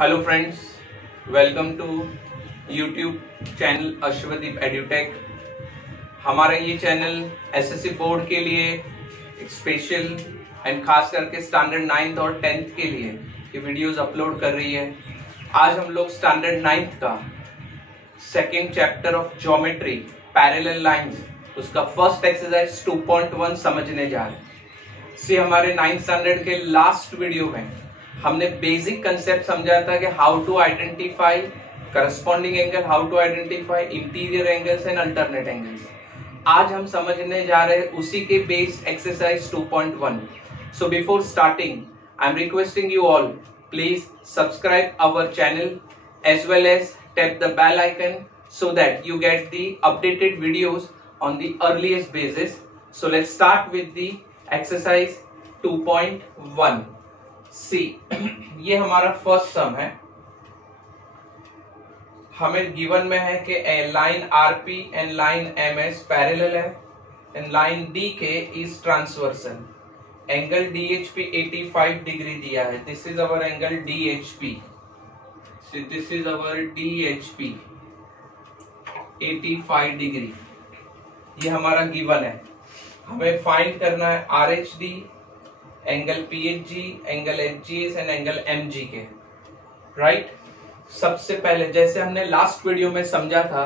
Hello friends, welcome to YouTube channel Ashwadeep Edutech. हमारा ये channel SSC board के लिए एक स्पेशल एंड खास करके स्टैंडर्ड 9th और 10th के लिए ये वीडियोस अपलोड कर रही है। आज हम लोग स्टैंडर्ड 9th का second chapter of geometry parallel lines उसका फर्स्ट एक्सरसाइज 2.1 समझने जा रहे हैं। से हमारे 9th स्टैंडर्ड के लास्ट वीडियो में हमने बेसिक कंसेप्ट समझा था कि how to identify corresponding angle, how to identify interior angles and alternate angles. आज हम समझने जा रहे हैं उसी के based exercise 2.1। So before starting I am requesting you all, please subscribe our channel as well as tap the bell icon so that you get the updated videos on the earliest basis. So let's start with the exercise 2.1. सी ये हमारा first सम है। हमें given में है कि line RP and line MS parallel है and line D K is transversal. Angle DHP 85 degree दिया है। This is our angle DHP. This is our DHP 85 degree. ये हमारा गिवन है। हमें फाइंड करना है RHD, angle PHG, angle HGS and angle MG K. Right, सबसे पहले जैसे हमने लास्ट वीडियो में समझा था,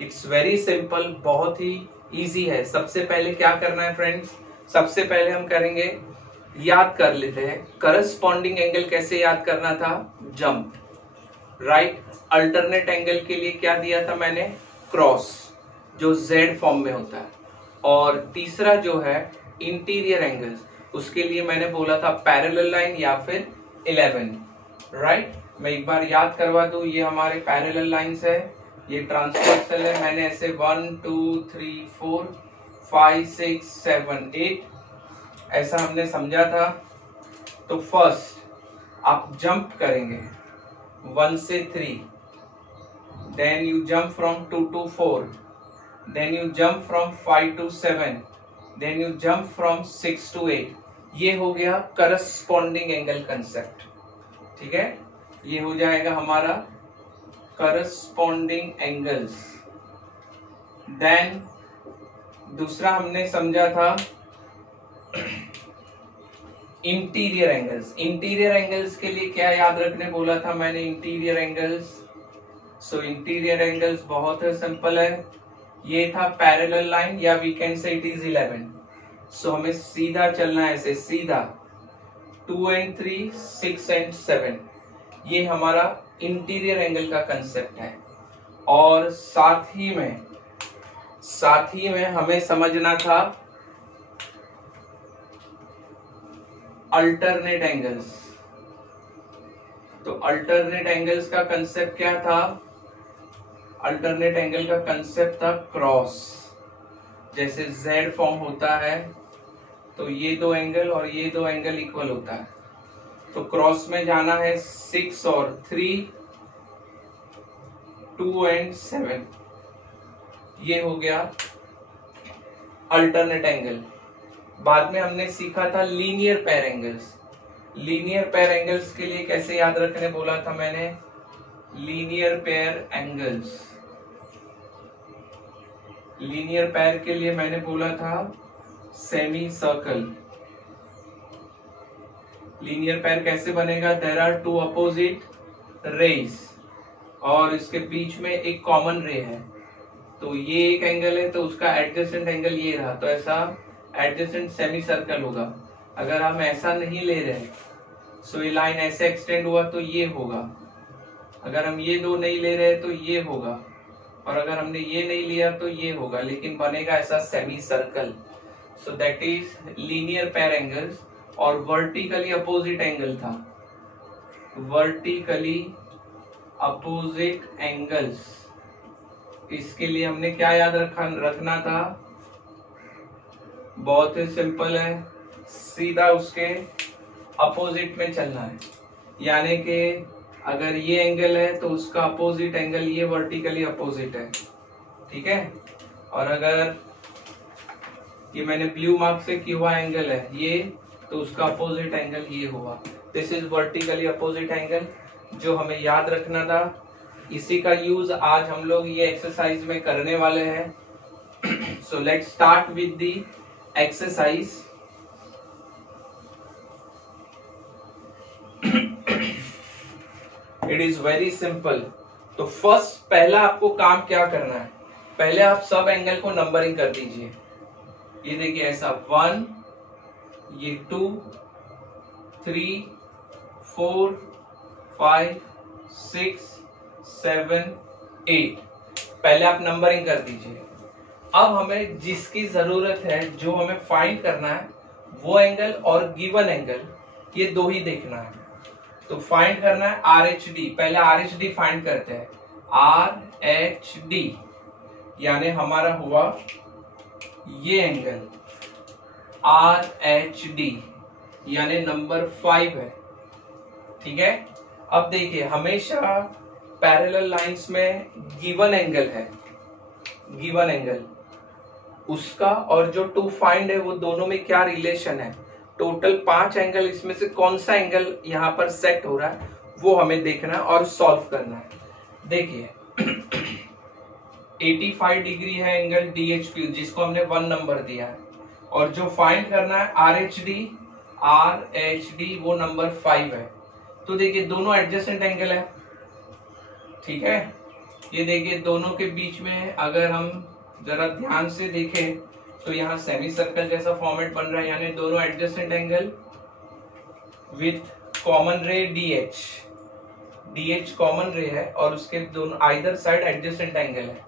इट्स वेरी सिंपल, बहुत ही इजी है। सबसे पहले क्या करना है फ्रेंड्स, सबसे पहले हम करेंगे, याद कर लेते हैं करस्पॉन्डिंग एंगल कैसे याद करना था, जंप। राइट, अल्टरनेट एंगल के लिए क्या दिया था मैंने, क्रॉस, जो जेड फॉर्म में होता है। और तीसरा जो है इंटीरियर एंगल्स, उसके लिए मैंने बोला था पैरेलल लाइन या फिर 11। राइट, मैं एक बार याद करवा दूं, ये हमारे पैरेलल लाइंस है, ये ट्रांसवर्सल है। मैंने ऐसे 1 2 3 4 5 6 7 8 ऐसा हमने समझा था। तो फर्स्ट आप जंप करेंगे 1 से 3, then you jump from 2 to 4, then you jump from 5 to 7, then you jump from 6 to 8। ये हो गया करस्पॉन्डिंग एंगल कंसेप्ट। ठीक है, ये हो जाएगा हमारा करस्पॉन्डिंग एंगल्स। देन दूसरा हमने समझा था इंटीरियर एंगल्स। इंटीरियर एंगल्स के लिए क्या याद रखने बोला था मैंने, interior angles. So interior angles बहुत है, सिंपल है। ये था पैरेलल लाइन या we can say it is 11। So हमें सीधा चलना है, ऐसे सीधा 2 and 3 6 and 7। ये हमारा इंटीरियर एंगल का कंसेप्ट है। और साथ ही में हमें समझना था अल्टरनेट एंगल्स। तो अल्टरनेट एंगल्स का कंसेप्ट क्या था, अल्टरनेट एंगल का कंसेप्ट था क्रॉस। जैसे Z फॉर्म होता है तो ये दो एंगल और ये दो एंगल इक्वल होता है, तो क्रॉस में जाना है 6 और 3, 2 and 7। ये हो गया अल्टरनेट एंगल। बाद में हमने सीखा था linear pair angles. Linear pair angles के लिए कैसे याद रखने बोला था मैंने, linear pair angles. Linear pair के लिए मैंने बोला था सेमी सर्कल। लीनियर पेयर कैसे बनेगा, there are two opposite rays और इसके बीच में एक कॉमन रे है। तो ये एक एंगल है तो उसका एडजेसेंट एंगल ये रहा, तो ऐसा एडजेसेंट सेमी सर्कल होगा। अगर हम ऐसा नहीं ले रहे, सो ये लाइन ऐसे एक्सटेंड हुआ तो ये होगा। अगर हम ये दो नहीं ले रहे तो ये होगा, और अगर हमने ये नहीं लिया तो ये होगा, लेकिन बनेगा ऐसा semi circle. So that is linear pair angles. और वर्टिकली अपोजिट एंगल था, वर्टिकली अपोजिट एंगल्स। इसके लिए हमने क्या याद रखना था, बहुत ही सिंपल है, सीधा उसके अपोजिट में चलना है। यानी कि अगर ये एंगल है तो उसका अपोजिट एंगल ये वर्टिकली अपोजिट है। ठीक है, और अगर ये मैंने ब्लू मार्क से किया हुआ एंगल है ये, तो उसका अपोजिट एंगल ये हुआ। This is vertically opposite angle. जो हमें याद रखना था, इसी का यूज आज हम लोग ये एक्सरसाइज में करने वाले हैं। So let's start with the exercise. It is very simple. तो फर्स्ट पहला आपको काम क्या करना है, पहले आप सब एंगल को नंबरिंग कर दीजिए। ये देखिए ऐसा 1, ये 2, 3, 4, 5, 6, 7, 8 पहले आप नंबरिंग कर दीजिए। अब हमें जिसकी जरूरत है, जो हमें फाइंड करना है, वो एंगल और गिवन एंगल, ये दो ही देखना है। तो फाइंड करना है RHD। पहले RHD फाइंड करते हैं। RHD यानी हमारा हुआ ये एंगल RHD यानी नंबर 5 है। ठीक है। अब देखिए हमेशा पैरेलल लाइंस में गिवन एंगल है, गिवन एंगल उसका और जो टू फाइंड है वो दोनों में क्या रिलेशन है। टोटल 5 एंगल, इसमें से कौन सा एंगल यहाँ पर सेट हो रहा है वो हमें देखना है और सॉल्व करना है। देखिए 85 डिग्री है एंगल DHP, जिसको हमने 1 नंबर दिया है, और जो फाइंड करना है RHD वो नंबर 5 है। तो देखिए दोनों एडजेसेंट एंगल है। ठीक है। ये देखिए दोनों के बीच में अगर हम जरा ध्यान से देखें तो यहाँ सेमी सर्कल जैसा फॉर्मेट बन रहा है, यानी दोनों एडजेसेंट एंगल विथ कॉमन रे DH कॉमन रे है और उसके दोनों आइदर साइड एडजेसेंट एंगल है।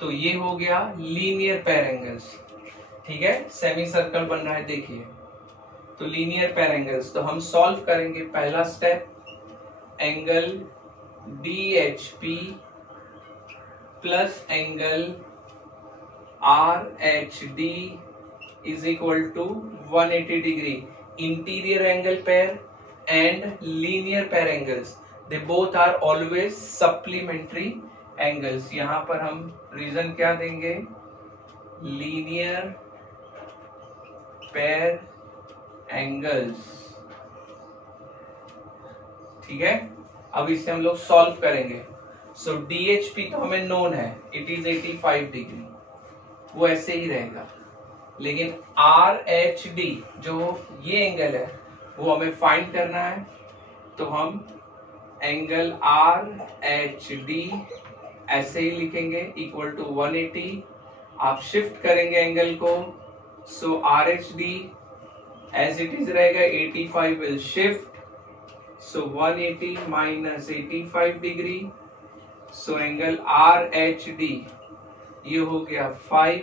तो ये हो गया लीनियर पेयर एंगल्स। ठीक है। सेमी सर्कल बन रहा है देखिए, तो लीनियर पेयर एंगल्स। तो हम सॉल्व करेंगे। पहला step, angle DHP plus angle RHD is equal to 180 degree. Interior angle pair and linear pair angles, they both are always supplementary angles. यहाँ पर हम रीजन क्या देंगे, linear pair angles। ठीक है। अब इसे हम लोग सॉल्व करेंगे। सो DHP तो हमें नोन है, इट इज 85 डिग्री, वो ऐसे ही रहेगा। लेकिन RHD जो ये एंगल है वो हमें फाइंड करना है। तो हम एंगल RHD ऐसे ही लिखेंगे, इक्वल टू 180। आप शिफ्ट करेंगे एंगल को। सो RHD एज इट इज रहेगा, 85 will shift, so 180 minus 85 degree. So angle RHD ये हो गया 5,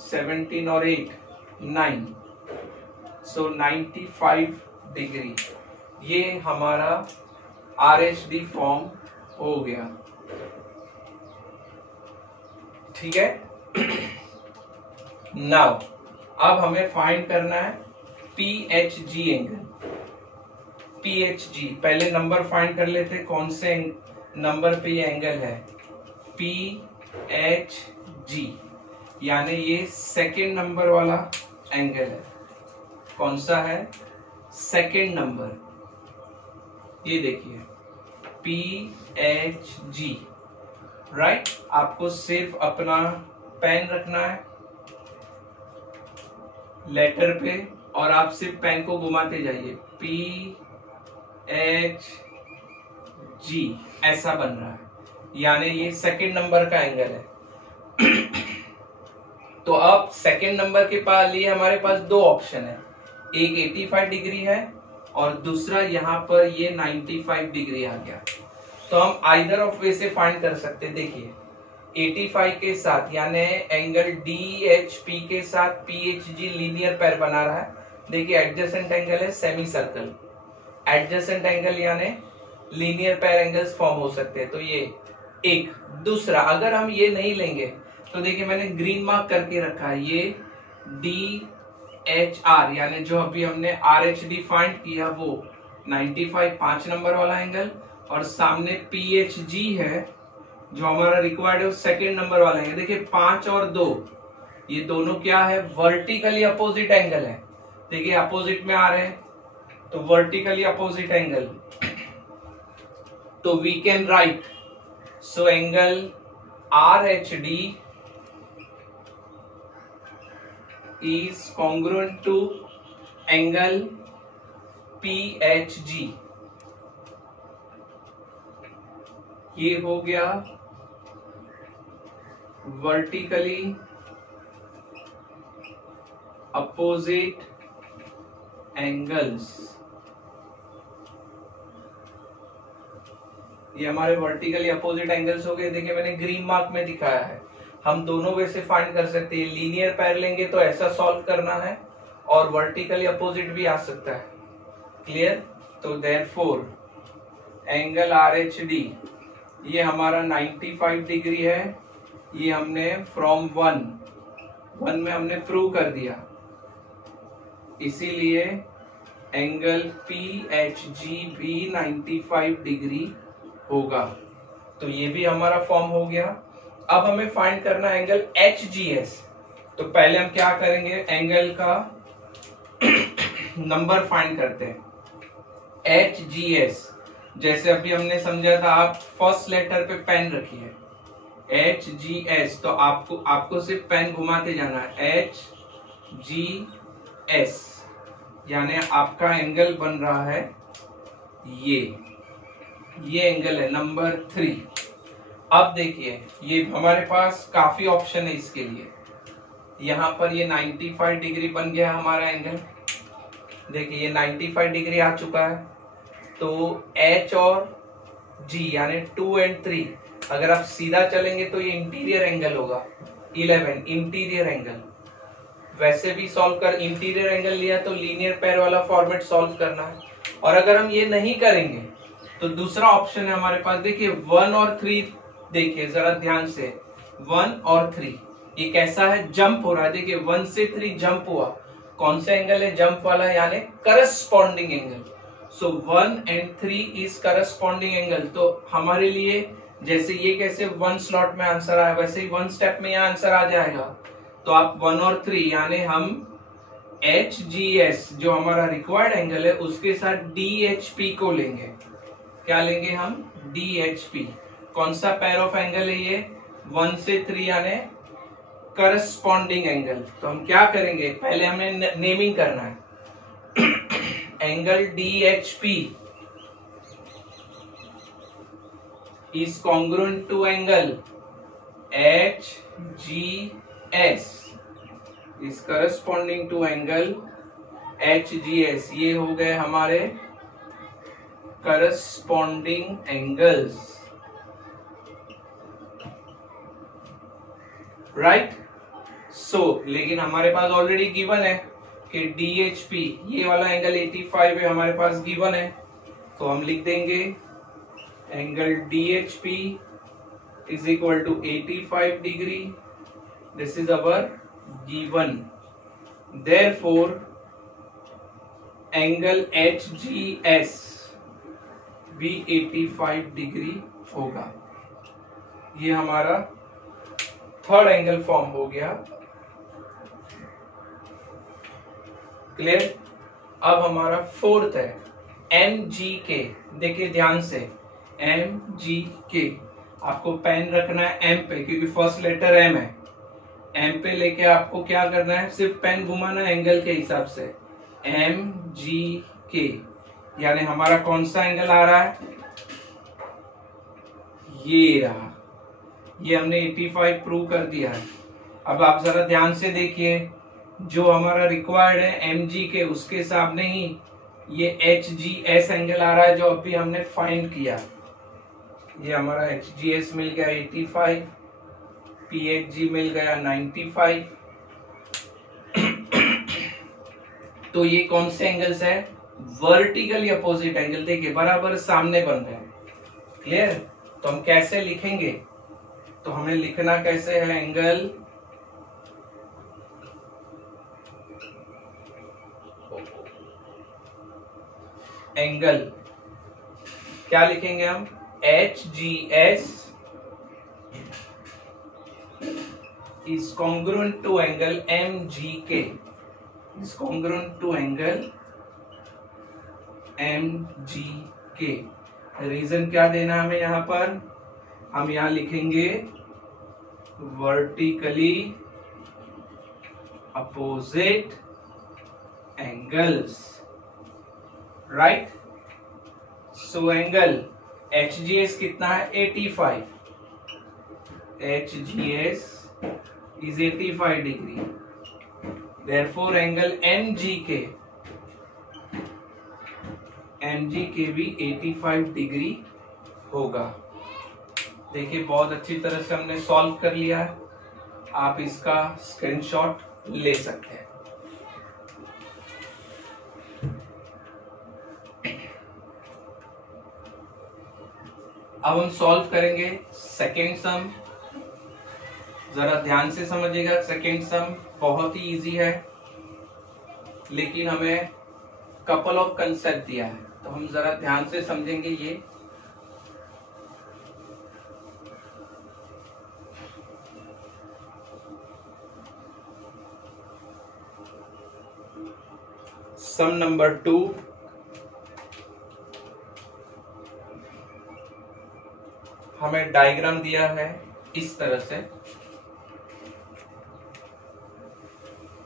17 और 8, 9, सो 95 डिग्री। ये हमारा RHD फॉर्म हो गया। ठीक है। नाउ अब हमें फाइंड करना है PHG एंगल। PHG पहले नंबर फाइंड कर लेते, कौन से नंबर पे ये एंगल है। PHG यानी ये सेकेंड नंबर वाला एंगल है। कौन सा है, सेकेंड नंबर। ये देखिए PHG, राइट। आपको सिर्फ अपना पेन रखना है लेटर पे और आप सिर्फ पेन को घुमाते जाइए। PHG ऐसा बन रहा है, यानी ये सेकेंड नंबर का एंगल है। तो अब सेकेंड नंबर के लिए हमारे पास दो ऑप्शन है, एक 85 डिग्री है और दूसरा यहाँ पर ये 95 डिग्री आ गया। तो हम आइदर ऑफ वे से फाइंड कर सकते। देखिए 85 के साथ यानी एंगल DHP के साथ PHG लीनियर पेयर बना रहा है। देखिए एडजेसेंट एंगल है सेमी सर्कल, एडजेसेंट एंगल यानी लीनियर पेयर एंगल्स फॉर्म हो सकते हैं। तो ये एक। दूसरा अगर हम ये नहीं लेंगे तो देखिए मैंने ग्रीन मार्क करके रखा है, ये DHR यानी जो अभी हमने RHD फाइंड किया वो 95 5 नंबर वाला एंगल, और सामने PHG है जो हमारा रिक्वायर्ड है सेकेंड नंबर वाला एंगल। देखिए 5 और 2 ये दोनों क्या है, वर्टिकली अपोजिट एंगल है। देखिए अपोजिट में आ रहे हैं तो वर्टिकली अपोजिट एंगल। तो we can write, so angle RHD is congruent to angle PHG। ये हो गया वर्टिकली अपोजिट एंगल्स। ये हमारे वर्टिकली अपोजिट एंगल्स हो गए। देखिए मैंने ग्रीन मार्क में दिखाया है। हम दोनों वे से फाइंड कर सकते हैं। लीनियर पैर लेंगे तो ऐसा सॉल्व करना है और वर्टिकली अपोजिट भी आ सकता है। क्लियर? तो देयरफॉर एंगल RHD ये हमारा 95 डिग्री है। ये हमने फ्रॉम वन में हमने प्रूव कर दिया, इसीलिए एंगल PHG भी 95 डिग्री होगा। तो ये भी हमारा फॉर्म हो गया। अब हमें फाइंड करना है एंगल HGS। तो पहले हम क्या करेंगे, एंगल का नंबर फाइंड करते हैं। HGS जैसे अभी हमने समझा था, आप फर्स्ट लेटर पे पेन रखिए HGS, तो आपको सिर्फ पेन घुमाते जाना है HGS, यानी आपका एंगल बन रहा है ये एंगल है नंबर 3। अब देखिए ये हमारे पास काफी ऑप्शन है इसके लिए। यहाँ पर ये 95 डिग्री बन गया हमारा एंगल। देखिए ये 95 डिग्री आ चुका है। तो H और G यानी 2 और 3 अगर आप सीधा चलेंगे तो ये इंटीरियर एंगल होगा 11, इंटीरियर एंगल। वैसे भी सॉल्व कर, इंटीरियर एंगल लिया तो लीनियर पैर वाला फॉर्मेट सॉल्व करना है। और अगर हम ये नहीं करेंगे तो दूसरा ऑप्शन है हमारे पास। देखिए 1 और 3, देखिए जरा ध्यान से 1 और 3 ये कैसा है, जंप हो रहा है। देखिए 1 से 3 जंप हुआ। कौन सा एंगल है जंप वाला, यानी corresponding angle. So 1 and 3 is corresponding angle. तो हमारे लिए जैसे ये कैसे 1 स्लॉट में आंसर आया, वैसे ही 1 स्टेप में यहाँ आंसर आ जाएगा। तो आप 1 और 3 यानी हम HGS जो हमारा रिक्वायर्ड एंगल है उसके साथ DHP को लेंगे। क्या लेंगे हम, DHP। कौन सा पेयर ऑफ एंगल है ये, 1 से 3 यानी करस्पॉन्डिंग एंगल। तो हम क्या करेंगे, पहले हमें नेमिंग करना है। Angle DHP is congruent to angle HGS is corresponding to angle HGS। ये हो गए हमारे करस्पॉन्डिंग एंगल्स, राइट। सो लेकिन हमारे पास ऑलरेडी गिवन है कि DHP ये वाला एंगल 85 है, हमारे पास गिवन है। तो हम लिख देंगे angle DHP is equal to 85 degree. This is our given. Therefore, angle HGS भी 85 डिग्री होगा। ये हमारा थर्ड एंगल फॉर्म हो गया। क्लियर? अब हमारा फोर्थ है MGK। देखिए ध्यान से MGK, आपको पेन रखना है M पे क्योंकि फर्स्ट लेटर M है। M पे लेके आपको क्या करना है, सिर्फ पेन घुमाना एंगल के हिसाब से। MGK यानी हमारा कौन सा एंगल आ रहा है, ये रहा। ये हमने 85 प्रूव कर दिया है। अब आप जरा ध्यान से देखिए, जो हमारा रिक्वायर्ड है MGK उसके हिसाब नहीं ये HGS एंगल आ रहा है जो अभी हमने फाइंड किया। ये हमारा HGS मिल गया 85, PHG मिल गया 95। तो ये कौन से एंगल्स है, वर्टिकली अपोजिट एंगल। देखिए बराबर सामने बन रहे हैं। क्लियर? तो हम कैसे लिखेंगे, तो हमें लिखना कैसे है, एंगल क्या लिखेंगे हम, HGS is congruent to angle MGK, is congruent to angle MGK। Reason क्या देना है हमें यहाँ पर, हम यहाँ लिखेंगे vertically opposite angles, right. So angle HGS कितना है 85, HGS is 85 degree, therefore angle MG के भी 85 डिग्री होगा। देखिए बहुत अच्छी तरह से हमने सॉल्व कर लिया है, आप इसका स्क्रीनशॉट ले सकते हैं। अब हम सॉल्व करेंगे सेकेंड सम। जरा ध्यान से समझिएगा, सेकेंड सम बहुत ही इजी है, लेकिन हमें कपल ऑफ कंसेप्ट दिया है, तो हम जरा ध्यान से समझेंगे ये। सम नंबर 2, हमें डायग्राम दिया है इस तरह से,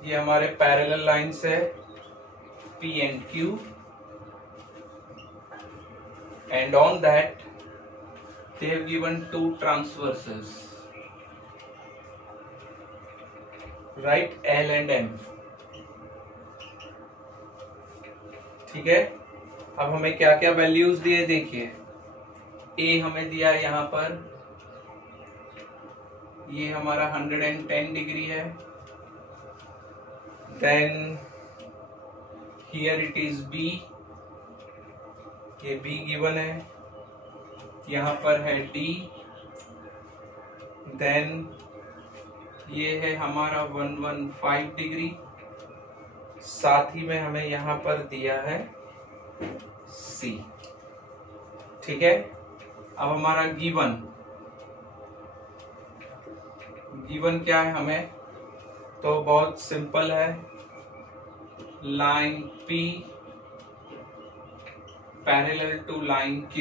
ये हमारे पैरेलल लाइंस है P and Q, and on that they have given 2 transversals, right, L and M, ठीक है। अब हमें क्या क्या वैल्यूज दिए देखिए, A हमें दिया है यहाँ पर, ये हमारा 110 डिग्री है, then here it is B, ये B गिवन है, यहाँ पर है D, देन ये है हमारा 115 डिग्री, साथ ही में हमें यहाँ पर दिया है C, ठीक है। अब हमारा गिवन क्या है हमें, तो बहुत सिंपल है, line P parallel to line Q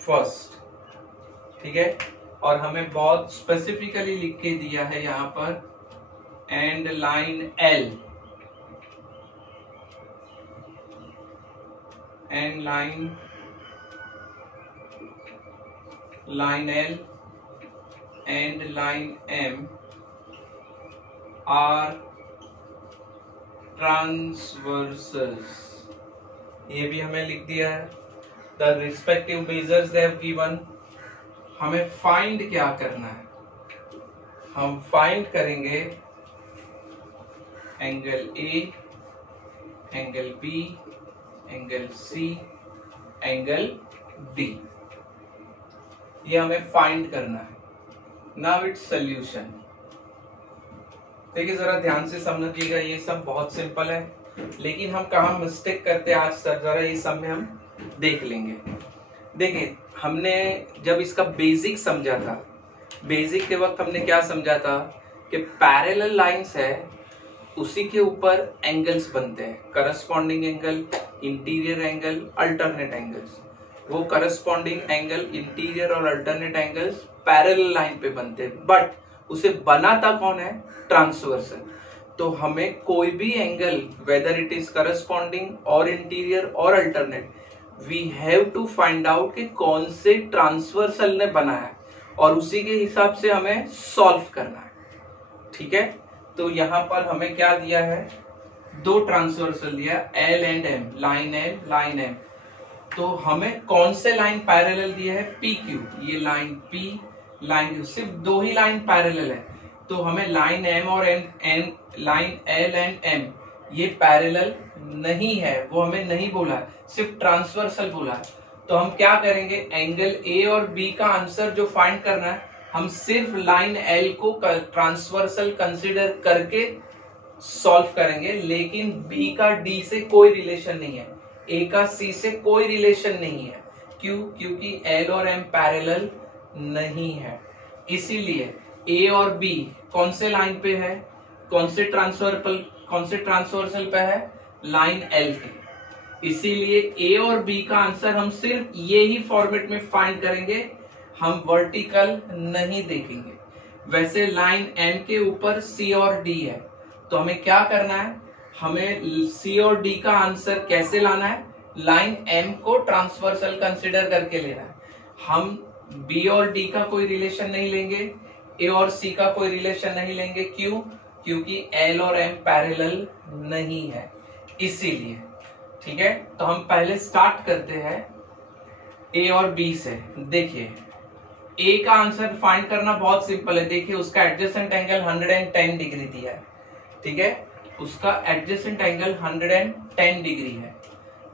first, ठीक है। और हमें बहुत स्पेसिफिकली लिख के दिया है यहाँ पर, and line L and line L and line M are transversals, ये भी हमें लिख दिया है। The respective measures they have given, हमें फाइंड क्या करना है, हम फाइंड करेंगे angle A, angle B, angle C, angle D, ये हमें फाइंड करना है। Now its solution. देखिए जरा ध्यान से समझिएगा, ये सब बहुत सिंपल है, लेकिन हम कहाँ मिस्टेक करते हैं आज सर, जरा ये सब में हम देख लेंगे। देखिए हमने जब इसका बेसिक समझा था, बेसिक के वक्त हमने क्या समझा था कि पैरेलल लाइंस है, उसी के ऊपर एंगल्स बनते हैं, corresponding angle, interior angle, alternate angles. वो करस्पॉन्डिंग एंगल, इंटीरियर और अल्टरनेट एंगल्स पैरेलल लाइन पे बनते हैं, बट उसे बनाता कौन है, ट्रांसवर्सल। तो हमें कोई भी angle, whether it is corresponding और इंटीरियर और alternate, we have to find out कि कौन से ट्रांसवर्सल ने बना है, और उसी के हिसाब से हमें सॉल्व करना है, ठीक है। तो यहाँ पर हमें क्या दिया है, 2 ट्रांसवर्सल दिया, L and M, line L, line M। तो हमें कौन से लाइन पैरेलल दिया है, PQ, ये लाइन P, लाइन Q, सिर्फ 2 ही लाइन पैरेलल है। तो हमें लाइन M और N, line L and M ये पैरेलल नहीं है, वो हमें नहीं बोला है, सिर्फ ट्रांसवर्सल बोला है। तो हम क्या करेंगे, एंगल A और B का आंसर जो फाइंड करना है, हम सिर्फ लाइन L को ट्रांसवर्सल कंसिडर करके सॉल्व करेंगे, लेकिन B का D से कोई रिलेशन नहीं है, A का C से कोई रिलेशन नहीं है। क्यों? क्योंकि L और M पैरेलल नहीं है। इसीलिए A और B कौन से लाइन पे है, कौन से ट्रांसवर्सल पे है, लाइन L के। इसीलिए ए और बी का आंसर हम सिर्फ ये ही फॉर्मेट में फाइंड करेंगे, हम वर्टिकल नहीं देखेंगे। वैसे लाइन एम के ऊपर सी और डी है, तो हमें क्या करना है, हमें सी और डी का आंसर कैसे लाना है, लाइन एम को ट्रांसवर्सल कंसिडर करके लेना है। हम बी और डी का कोई रिलेशन नहीं लेंगे, ए और सी का कोई रिलेशन नहीं लेंगे। क्यों? क्योंकि एल और एम पैरेलल नहीं है, इसीलिए। ठीक है, तो हम पहले स्टार्ट करते हैं ए और बी से। देखिए ए का आंसर फाइंड करना बहुत सिंपल है। देखिए उसका एडजेसेंट एंगल 110 डिग्री दिया है। ठीक है, उसका एडजेसेंट एंगल 110 डिग्री है।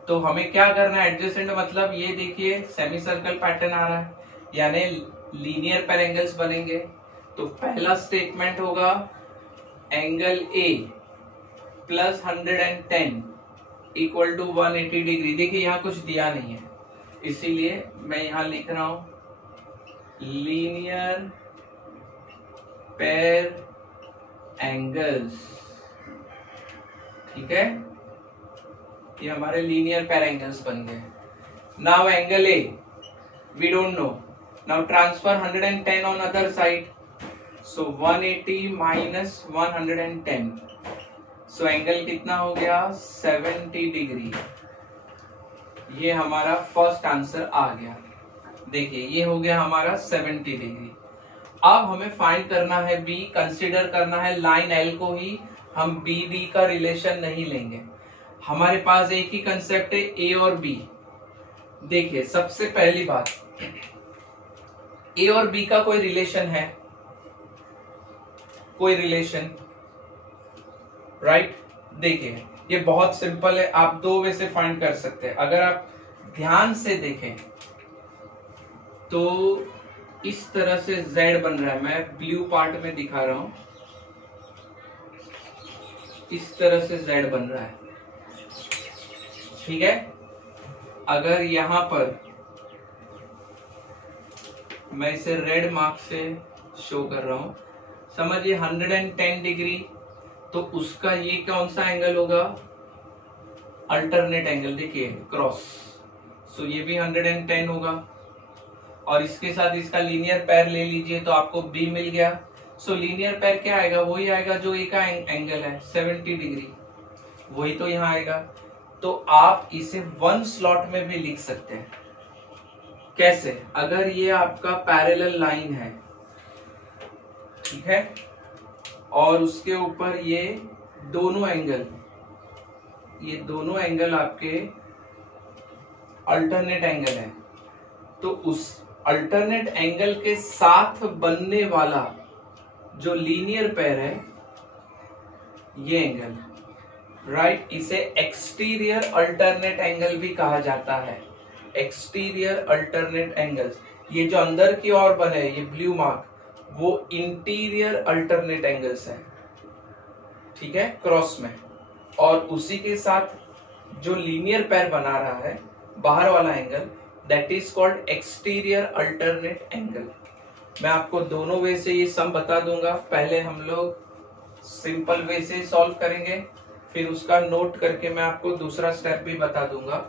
तो हमें क्या करना है, एडजेसेंट मतलब ये देखिए सेमी सर्कल पैटर्न आ रहा है, यानी लीनियर पैर एंगल्स बनेंगे। तो पहला स्टेटमेंट होगा angle A plus 110 equal to 180 degree. देखिए यहाँ कुछ दिया नहीं है, इसीलिए मैं यहाँ लिख रहा हूं लीनियर पैर एंगल्स। ठीक है, ये हमारे लीनियर पैर एंगल्स बन गए। Now angle A V don't know, now transfer 110 on other side, so 180 minus 110, so angle कितना हो गया 70 डिग्री। ये हमारा फर्स्ट आंसर आ गया। देखिए ये हो गया हमारा 70 डिग्री। अब हमें फाइंड करना है बी, कंसीडर करना है लाइन एल को ही, हम बी डी का रिलेशन नहीं लेंगे। हमारे पास एक ही कंसेप्ट है ए और बी। देखिए सबसे पहली बात, ए और बी का कोई रिलेशन है, कोई रिलेशन, राइट? देखिए ये बहुत सिंपल है, आप दो वे से फाइंड कर सकते हैं। अगर आप ध्यान से देखें तो इस तरह से Z बन रहा है, मैं ब्लू पार्ट में दिखा रहा हूं, इस तरह से Z बन रहा है। ठीक है, अगर यहां पर मैं इसे रेड मार्क से शो कर रहा हूं, समझिए 110 डिग्री, तो उसका ये कौन सा एंगल होगा, अल्टरनेट एंगल। देखिए क्रॉस, सो ये भी 110 होगा, और इसके साथ इसका लीनियर पैर ले लीजिए तो आपको बी मिल गया। सो लीनियर पैर क्या आएगा, वही आएगा जो ए का एंगल है 70 डिग्री, वही तो यहाँ आएगा। तो आप इसे वन स्लॉट में भी लिख सकते हैं। कैसे? अगर ये आपका पैरेलल लाइन है, ठीक है, और उसके ऊपर ये दोनों एंगल, ये दोनों एंगल आपके अल्टरनेट एंगल है, तो उस अल्टरनेट एंगल के साथ बनने वाला जो लीनियर पेयर है, ये एंगल, राइट, इसे एक्सटीरियर अल्टरनेट एंगल भी कहा जाता है। एक्सटीरियर अल्टरनेट एंगल्स, ये जो अंदर की ओर बने ये ब्लू मार्क, वो इंटीरियर अल्टरनेट एंगल्स है। ठीक है, क्रॉस में, और उसी के साथ जो लीनियर पेयर बना रहा है बाहर वाला angle, that is called exterior alternate angle. मैं आपको दोनों वे से ये सम बता दूंगा। पहले हम लोग सिंपल वे से सॉल्व करेंगे, फिर उसका नोट करके मैं आपको दूसरा स्टेप भी बता दूंगा।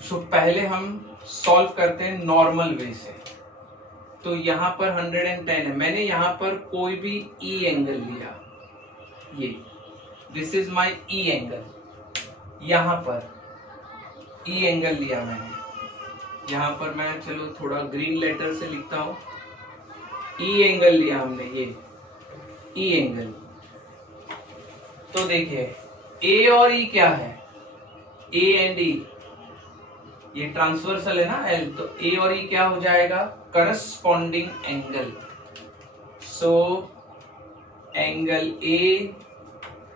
सो पहले हम सॉल्व करते हैं नॉर्मल वे से। तो यहाँ पर 110 है, मैंने यहाँ पर कोई भी ई एंगल लिया, ये this is my E angle, यहाँ पर ई एंगल लिया मैंने। यहाँ पर मैं चलो थोड़ा ग्रीन लेटर से लिखता हूं, ई एंगल लिया हमने, ये ई एंगल। तो देखिए ए और ई क्या है, ए एंड ई, ये ट्रांसवर्सल है ना एल, तो ए और ई क्या हो जाएगा, corresponding angle. So angle A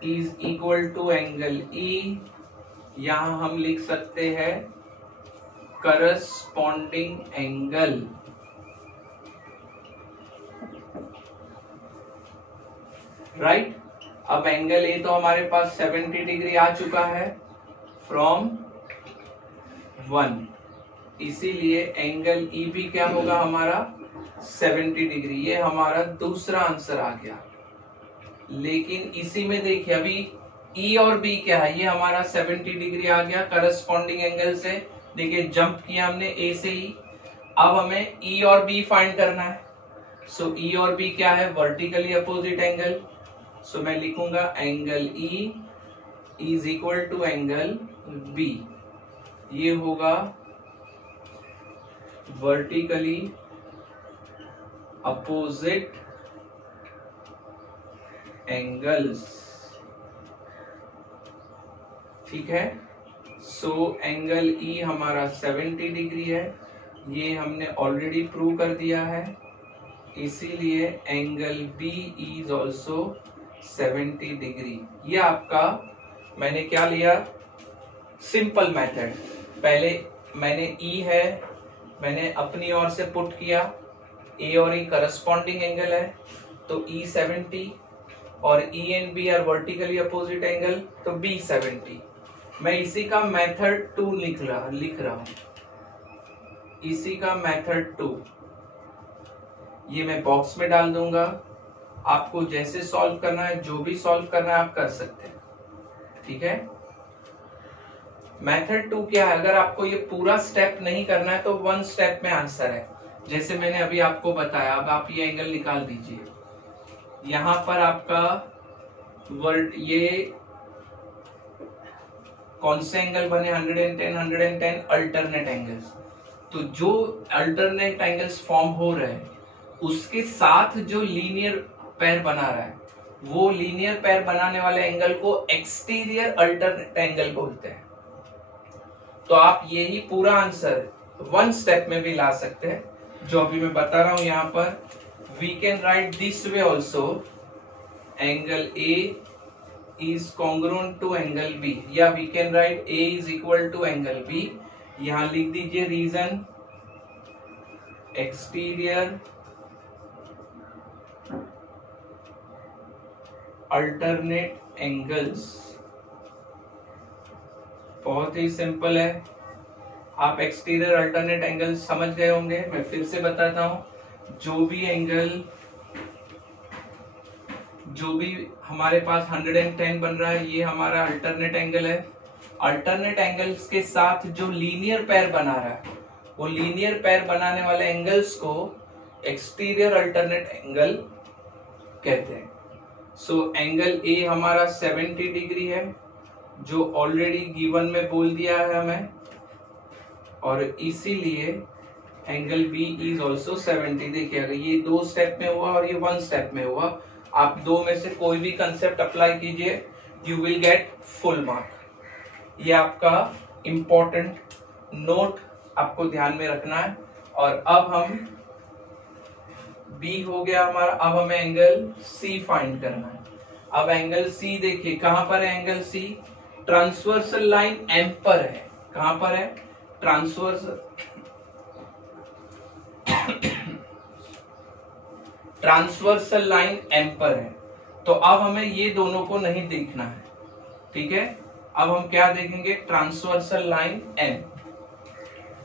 is equal to angle E, यहां हम लिख सकते हैं करस्पॉन्डिंग एंगल। राइट, अब एंगल ए तो हमारे पास 70 डिग्री आ चुका है फ्रॉम 1, इसीलिए एंगल ई भी क्या होगा हमारा 70 डिग्री। ये हमारा दूसरा आंसर आ गया। लेकिन इसी में देखिए अभी ई और बी क्या है, ये हमारा 70 डिग्री आ गया करस्पॉन्डिंग एंगल से। देखिए जंप किया हमने ए से ई। अब हमें ई और बी फाइंड करना है। सो ई और बी क्या है, वर्टिकली अपोजिट एंगल। सो मैं लिखूंगा angle E is equal to angle B. ये होगा वर्टिकली अपोजिट एंगल्स, ठीक है। सो एंगल ई हमारा 70 डिग्री है, ये हमने ऑलरेडी प्रूव कर दिया है, इसीलिए angle B is also 70 degree. ये आपका मैंने क्या लिया, सिंपल मेथड। पहले मैंने ई है, मैंने अपनी ओर से पुट किया, ए और ई करस्पॉन्डिंग एंगल है तो ई 70 और E and B are vertically opposite angle तो बी 70। मैं इसी का मेथड 2 लिख रहा हूं, इसी का मेथड 2 ये मैं बॉक्स में डाल दूंगा। आपको जैसे सॉल्व करना है, जो भी सॉल्व करना है आप कर सकते हैं, ठीक है। मेथड 2 क्या है, अगर आपको ये पूरा स्टेप नहीं करना है तो 1 स्टेप में आंसर है, जैसे मैंने अभी आपको बताया। अब आप ये एंगल निकाल दीजिए, यहां पर आपका वर्ड ये कौन से एंगल बने, 110 अल्टरनेट एंगल्स। तो जो अल्टरनेट एंगल्स फॉर्म हो रहे हैं उसके साथ जो लीनियर पैर बना रहा है, वो लीनियर पैर बनाने वाले एंगल को एक्सटीरियर अल्टरनेट एंगल बोलते हैं। तो आप यही पूरा आंसर 1 स्टेप में भी ला सकते हैं, जो अभी मैं बता रहा हूं। यहां पर we can write this way also, angle A is congruent to angle B, या we can write A is equal to angle B. यहां लिख दीजिए रीजन एक्सटीरियर अल्टरनेट एंगल्स। बहुत ही सिंपल है, आप एक्सटीरियर अल्टरनेट एंगल समझ गए होंगे। मैं फिर से बताता हूं, जो भी हमारे पास 110 बन रहा है, ये हमारा अल्टरनेट एंगल है। अल्टरनेट एंगल्स के साथ जो लीनियर पैर बना रहा है, वो लीनियर पैर बनाने वाले एंगल्स को एक्सटीरियर अल्टरनेट एंगल कहते हैं। सो एंगल ए हमारा 70 डिग्री है, जो ऑलरेडी गिवन में बोल दिया है हमें, और इसीलिए एंगल बी इज ऑल्सो 70। देखिए अगर ये 2 स्टेप में हुआ और ये 1 स्टेप में हुआ, आप 2 में से कोई भी कंसेप्ट अप्लाई कीजिए, you will get full mark. ये आपका इंपॉर्टेंट नोट आपको ध्यान में रखना है। और अब हम बी हो गया हमारा, अब हमें एंगल सी फाइंड करना है। अब एंगल सी देखिए कहां पर है, angle C transversal line M पर है। कहां पर है, ट्रांसवर्सल लाइन एम पर है। तो अब हमें ये दोनों को नहीं देखना है, ठीक है। अब हम क्या देखेंगे, ट्रांसवर्सल लाइन एम।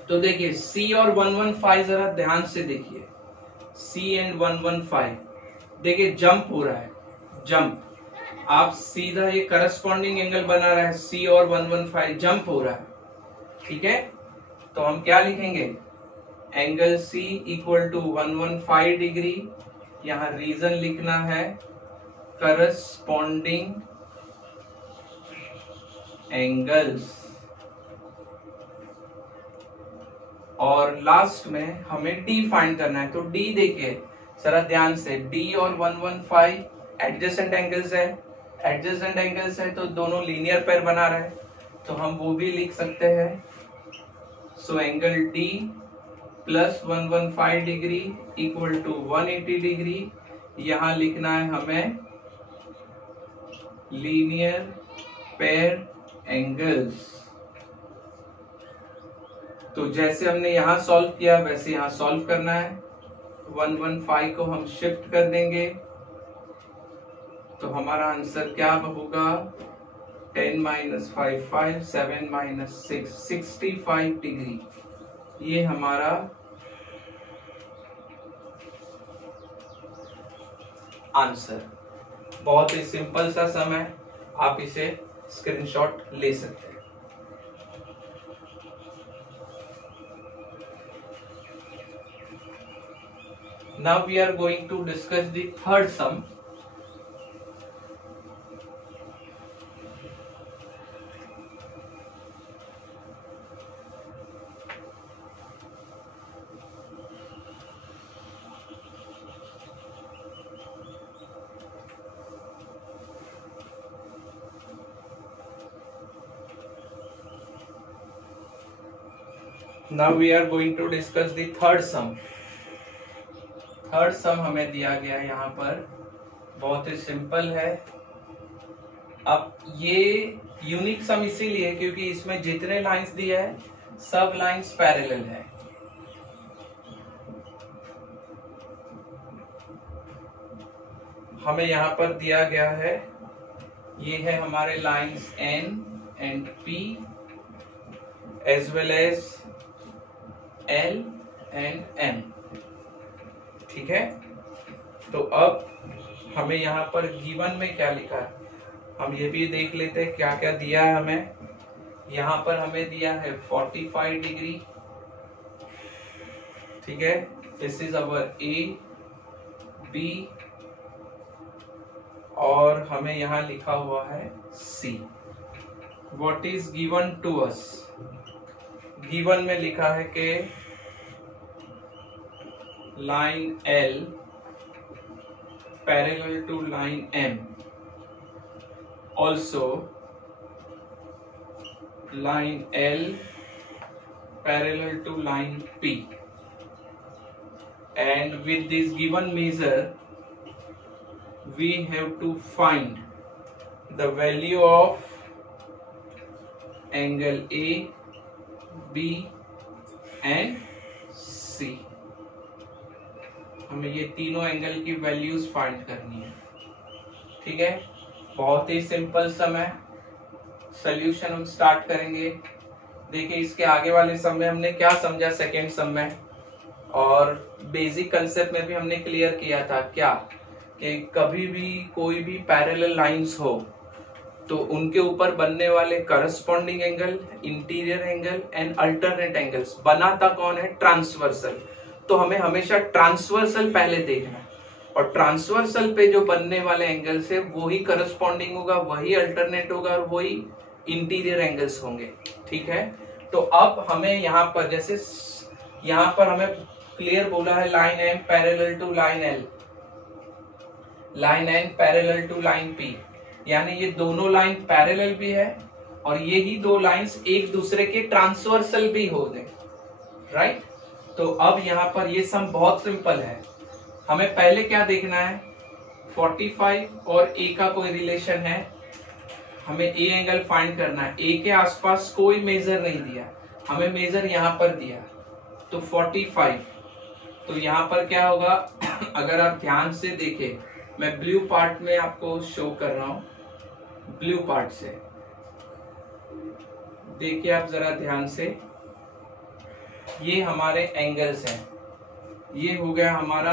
तो देखिए सी और 115 जरा ध्यान से देखिए, सी एंड 115 देखिए जंप हो रहा है, जंप। आप सीधा ये करस्पॉन्डिंग एंगल बना रहा है, सी और 115 जंप हो रहा है, ठीक है। तो हम क्या लिखेंगे, angle C equal to 115 degree. यहां रीजन लिखना है करस्पॉन्डिंग एंगल्स, और लास्ट में हमें डी फाइंड करना है। तो डी देखिए जरा ध्यान से, डी और 115 एडजेसेंट एंगल्स है, एडजेसेंट एंगल्स है तो दोनों लीनियर पैर बना रहे हैं, तो हम वो भी लिख सकते हैं। So angle D plus 115 degree equal to 180 degree. यहां लिखना है हमें लीनियर पैर एंगल्स। तो जैसे हमने यहां सॉल्व किया वैसे यहां सॉल्व करना है। 115 को हम शिफ्ट कर देंगे तो हमारा आंसर क्या होगा, 10 - 5 5 7 - 6 65 डिग्री। ये हमारा आंसर। बहुत ही सिंपल सा सम है, आप इसे स्क्रीनशॉट ले सकते हैं। Now we are going to discuss the third sum. Now we are going to discuss the third sum. Third सम हमें दिया गया है यहाँ पर, बहुत ही सिंपल है। अब ये यूनिक सम इसीलिए क्योंकि इसमें जितने लाइंस दिया है सब लाइंस पैरेलल है। हमें यहाँ पर दिया गया है, ये है हमारे lines N and P as well as L and M, ठीक है। तो अब हमें यहाँ पर गिवन में क्या लिखा है हम ये भी देख लेते हैं क्या क्या दिया है हमें। यहाँ पर हमें दिया है 45 डिग्री, ठीक है। This is our A B और हमें यहाँ लिखा हुआ है C। What is given to us? Given में लिखा है कि line L parallel to line M, also line L parallel to line P, and with this given measure we have to find the value of angle A, B and C। हमें ये तीनों angle की values find करनी है, ठीक है। बहुत ही simple सम है। सॉल्यूशन हम स्टार्ट करेंगे। देखिए इसके आगे वाले सम में हमने क्या समझा सेकेंड सम में, और बेसिक कंसेप्ट में भी हमने क्लियर किया था क्या कि कभी भी कोई भी पैरेलल लाइंस हो तो उनके ऊपर बनने वाले corresponding angle, interior angle and alternate angles बनाता कौन है? ट्रांसवर्सल। तो हमें हमेशा ट्रांसवर्सल पहले देखना है, और ट्रांसवर्सल पे जो बनने वाले एंगल्स है वही करस्पॉन्डिंग होगा, वही अल्टरनेट होगा और वही इंटीरियर एंगल्स होंगे, ठीक है। तो अब हमें यहाँ पर जैसे यहाँ पर हमें क्लियर बोला है line M parallel to line L, line N parallel to line P, यानी ये दोनों लाइन पैरेलल भी है और ये ही दो लाइंस एक दूसरे के ट्रांसवर्सल भी हो गए, राइट। तो अब यहाँ पर ये सम बहुत सिंपल है। हमें पहले क्या देखना है? 45 और A का कोई रिलेशन है, हमें A एंगल फाइंड करना है। A के आसपास कोई मेजर नहीं दिया, हमें मेजर यहाँ पर दिया, तो 45। तो यहाँ पर क्या होगा अगर आप ध्यान से देखें, मैं ब्लू पार्ट में आपको शो कर रहा हूं, ब्लू पार्ट से देखिए आप जरा ध्यान से, ये हमारे एंगल्स हैं। ये हो गया हमारा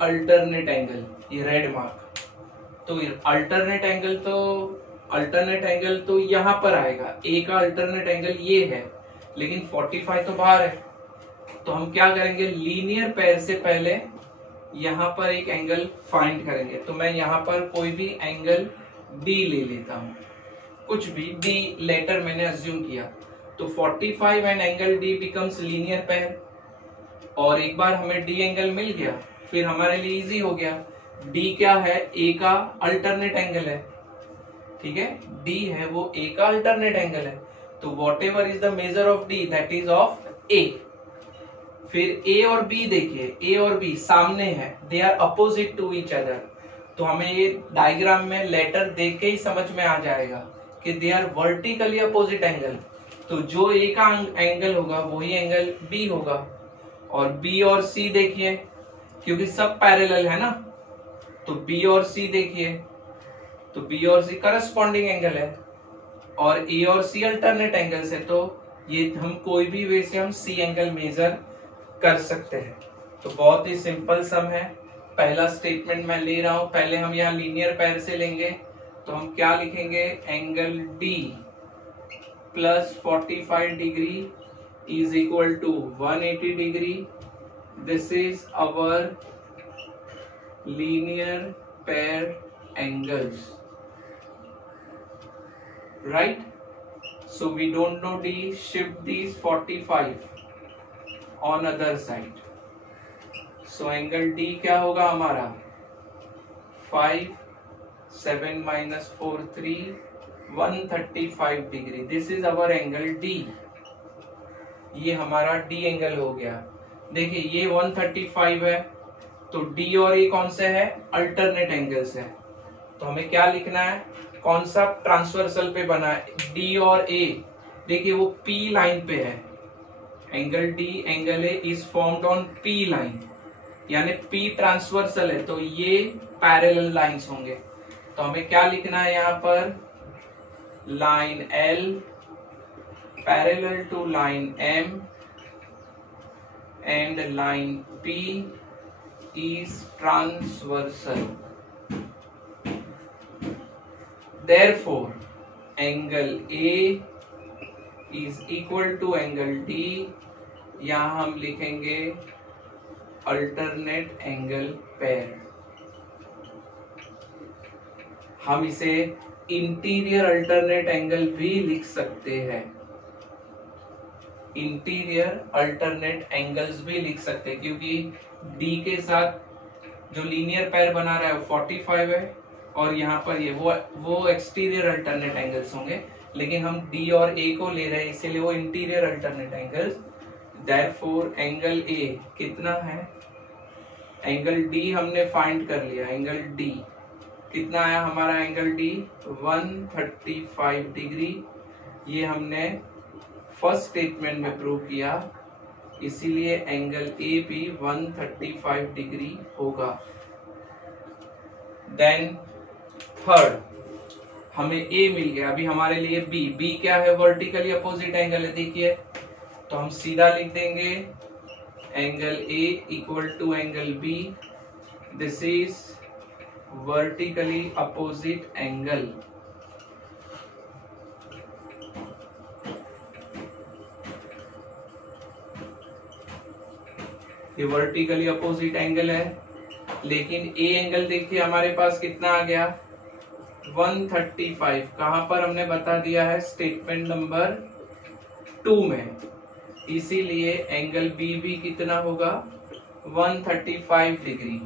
अल्टरनेट एंगल, ये रेड मार्क। तो अल्टरनेट एंगल तो यहां पर आएगा। ए का अल्टरनेट एंगल ये है, लेकिन 45 तो बाहर है। तो हम क्या करेंगे? लीनियर पेयर से पहले यहां पर एक एंगल फाइंड करेंगे। तो मैं यहां पर कोई भी एंगल डी ले लेता हूं, कुछ भी डी लेटर मैंने अज्यूम किया। तो 45 and angle D becomes linear pair, और एक बार हमें डी एंगल मिल गया फिर हमारे लिए इजी हो गया। डी क्या है? ए का अल्टरनेट एंगल है, ठीक है। डी है वो ए का अल्टरनेट एंगल है, तो whatever is the measure of D that is of A. फिर ए और बी देखिए, ए और बी सामने है, they are opposite to each other. तो हमें ये डायग्राम में लेटर देख के ही समझ में आ जाएगा कि they are vertically opposite angle. तो जो ए का एंगल होगा वही एंगल बी होगा। और बी और सी देखिए, क्योंकि सब पैरेलल है ना, तो बी और सी देखिए, तो बी और सी करस्पॉन्डिंग एंगल है और ए और सी अल्टरनेट एंगल्स है। तो ये हम कोई भी वे से हम सी एंगल मेजर कर सकते हैं। तो बहुत ही सिंपल सम है। पहला स्टेटमेंट मैं ले रहा हूं, पहले हम यहाँ लीनियर पेयर से लेंगे, तो हम क्या लिखेंगे, angle D plus 45 degree is equal to 180 degree. This is our linear pair angles, right? So we don't know D, shift these 45 on other side. So angle D क्या होगा हमारा 5, 7 minus 4, 3, 135 degree. This is our angle D. ये हमारा D angle हो गया. देखिए ये 135 है, तो D और A कौन से है, अल्टरनेट एंगल्स है. तो हमें क्या लिखना है, कौन सा ट्रांसवर्सल पे बना है, डी और ए. देखिए वो पी लाइन पे है, angle D angle A is formed on P line, यानी पी ट्रांसवर्सल है, तो ये पैरेलल लाइंस होंगे. तो हमें क्या लिखना है यहाँ पर, line L parallel to line M and line P is transversal. Therefore, angle A is equal to angle D. यहाँ हम लिखेंगे alternate angle pair. हम इसे interior alternate angle भी लिख सकते हैं, interior alternate angles भी लिख सकते हैं, क्योंकि D के साथ जो लीनियर पेयर बना रहा है वो 45 है, और यहाँ पर ये वो एक्सटीरियर अल्टरनेट एंगल्स होंगे, लेकिन हम डी और ए को ले रहे हैं इसीलिए वो interior alternate angles. Therefore angle A कितना है, एंगल डी हमने फाइंड कर लिया, एंगल डी कितना आया हमारा, एंगल डी 135 डिग्री. ये हमने फर्स्ट स्टेटमेंट में प्रूव किया, इसीलिए एंगल ए भी 135 डिग्री होगा. देन थर्ड, हमें ए मिल गया, अभी हमारे लिए बी क्या है, वर्टिकली अपोजिट एंगल है. देखिए तो हम सीधा लिख देंगे angle A equal to angle B. This is vertically opposite angle. ये वर्टिकली अपोजिट एंगल है, लेकिन ए एंगल देखिए हमारे पास कितना आ गया, 135. कहां पर हमने बता दिया है, स्टेटमेंट नंबर 2 में, इसीलिए एंगल बी भी कितना होगा, 135 डिग्री.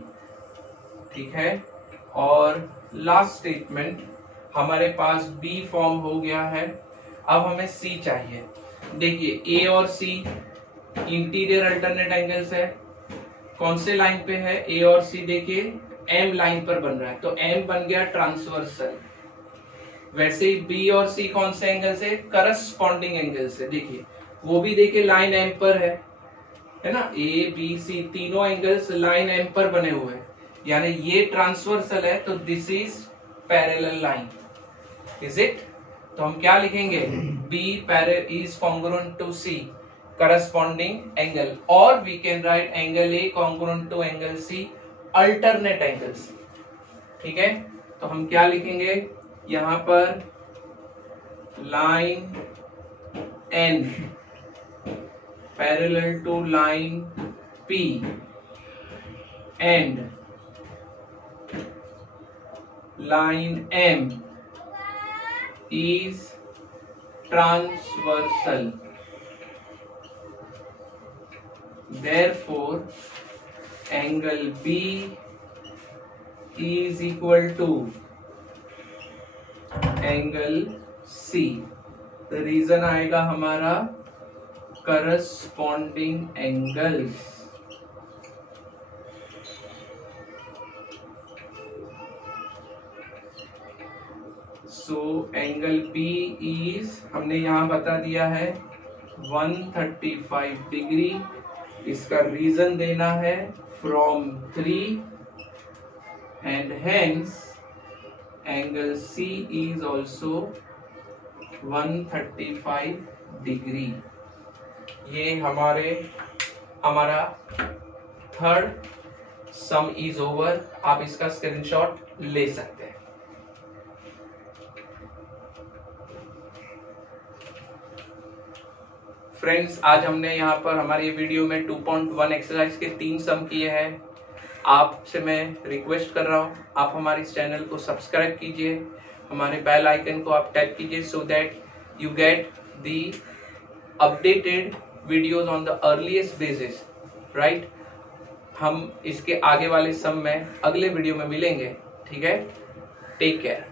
ठीक है, और लास्ट स्टेटमेंट हमारे पास बी फॉर्म हो गया है. अब हमें सी चाहिए. देखिए ए और सी इंटीरियर अल्टरनेट एंगल्स है, कौन से लाइन पे है, ए और सी देखिए एम लाइन पर बन रहा है, तो एम बन गया ट्रांसवर्सल. वैसे ही बी और सी कौन से एंगल से, करस्पॉन्डिंग एंगल से. देखिए वो भी देखिए लाइन एम पर है ना, ए बी सी तीनों एंगल्स लाइन एम पर बने हुए हैं, यानी ये ट्रांसवर्सल है, तो this is parallel line, is it. तो हम क्या लिखेंगे, B parallel is congruent to C corresponding angle, or we can write angle A congruent to angle C, alternate angles. ठीक है, तो हम क्या लिखेंगे यहाँ पर, line N parallel to line P and line M is transversal. Therefore, angle B is equal to angle C. The reason आएगा हमारा corresponding angles. So angle B is, हमने यहाँ बता दिया है 135 डिग्री. इसका रीजन देना है from 3 and hence angle C is also 135 degree. ये हमारा थर्ड सम इज ओवर। आप इसका स्क्रीनशॉट ले सकते हैं। फ्रेंड्स, आज हमने यहाँ पर हमारी वीडियो में 2.1 एक्सरसाइज के 3 सम किए हैं। आपसे मैं रिक्वेस्ट कर रहा हूँ, आप हमारे इस चैनल को सब्सक्राइब कीजिए, हमारे बेल आइकन को आप टैप कीजिए, so that you get the updated videos on the earliest basis, right. हम इसके आगे वाले सम में अगले वीडियो में मिलेंगे, ठीक है। Take care.